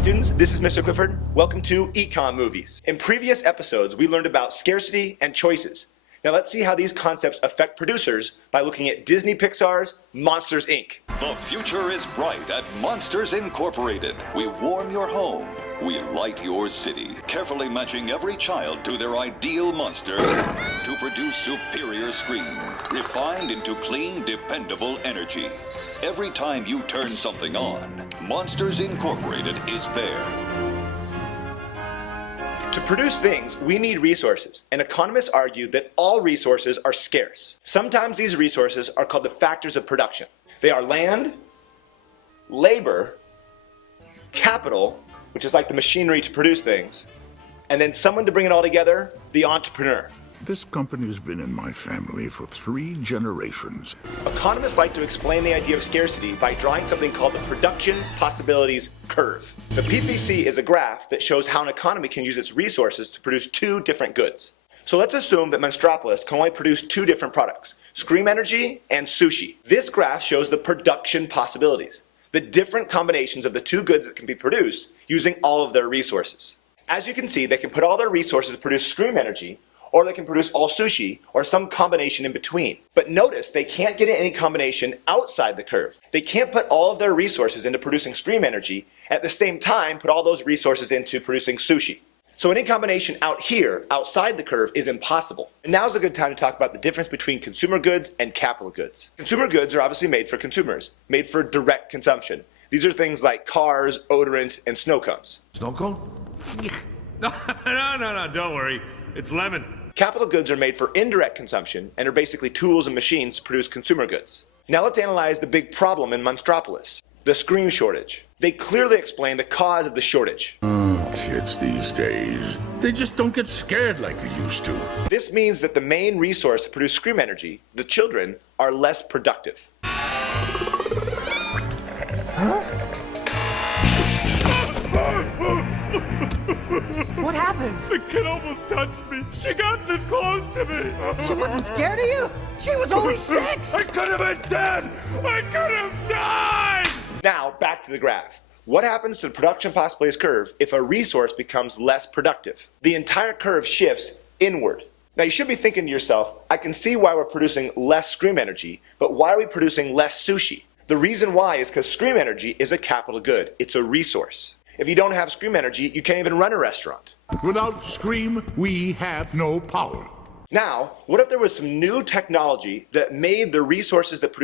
students, this is Mr. Clifford. Welcome to Econ Movies. In previous episodes, we learned about scarcity and choices. Now let's see how these concepts affect producers by looking at Disney Pixar's Monsters, Inc. The future is bright at Monsters Incorporated. We warm your home. We light your city, carefully matching every child to their ideal monster to produce superior screen, refined into clean, dependable energy. Every time you turn something on, Monsters Incorporated is there. To produce things, we need resources, and economists argue that all resources are scarce. Sometimes these resources are called the factors of production. They are land, labor, capital, which is like the machinery to produce things, and then someone to bring it all together, the entrepreneur. This company has been in my family for 3 generations. Economists like to explain the idea of scarcity by drawing something called the production possibilities curve. The PPC is a graph that shows how an economy can use its resources to produce 2 different goods. So let's assume that Monstropolis can only produce 2 different products, Scream Energy and sushi. This graph shows the production possibilities, the different combinations of the 2 goods that can be produced using all of their resources. As you can see, they can put all their resources to produce Scream Energy, or they can produce all sushi, or some combination in between. But notice, they can't get any combination outside the curve. They can't put all of their resources into producing Scream Energy, at the same time put all those resources into producing sushi. So any combination out here, outside the curve, is impossible. And now's a good time to talk about the difference between consumer goods and capital goods. Consumer goods are obviously made for consumers, made for direct consumption. These are things like cars, odorant, and snow cones. Snow cone? No, don't worry. It's lemon. Capital goods are made for indirect consumption and are basically tools and machines to produce consumer goods. Now let's analyze the big problem in Monstropolis, the Scream shortage. They clearly explain the cause of the shortage. Kids these days, they just don't get scared like they used to. This means that the main resource to produce Scream Energy, the children, are less productive. What happened? The kid almost touched me. She got this close to me. She wasn't scared of you? She was only 6! I could have been dead. I could have died. Now, back to the graph. What happens to the production possibilities curve if a resource becomes less productive? The entire curve shifts inward. Now you should be thinking to yourself, I can see why we're producing less Scream Energy, but why are we producing less sushi? The reason why is because Scream Energy is a capital good. It's a resource. If you don't have Scream Energy, you can't even run a restaurant. Without Scream, we have no power. Now, what if there was some new technology that made the resources that produce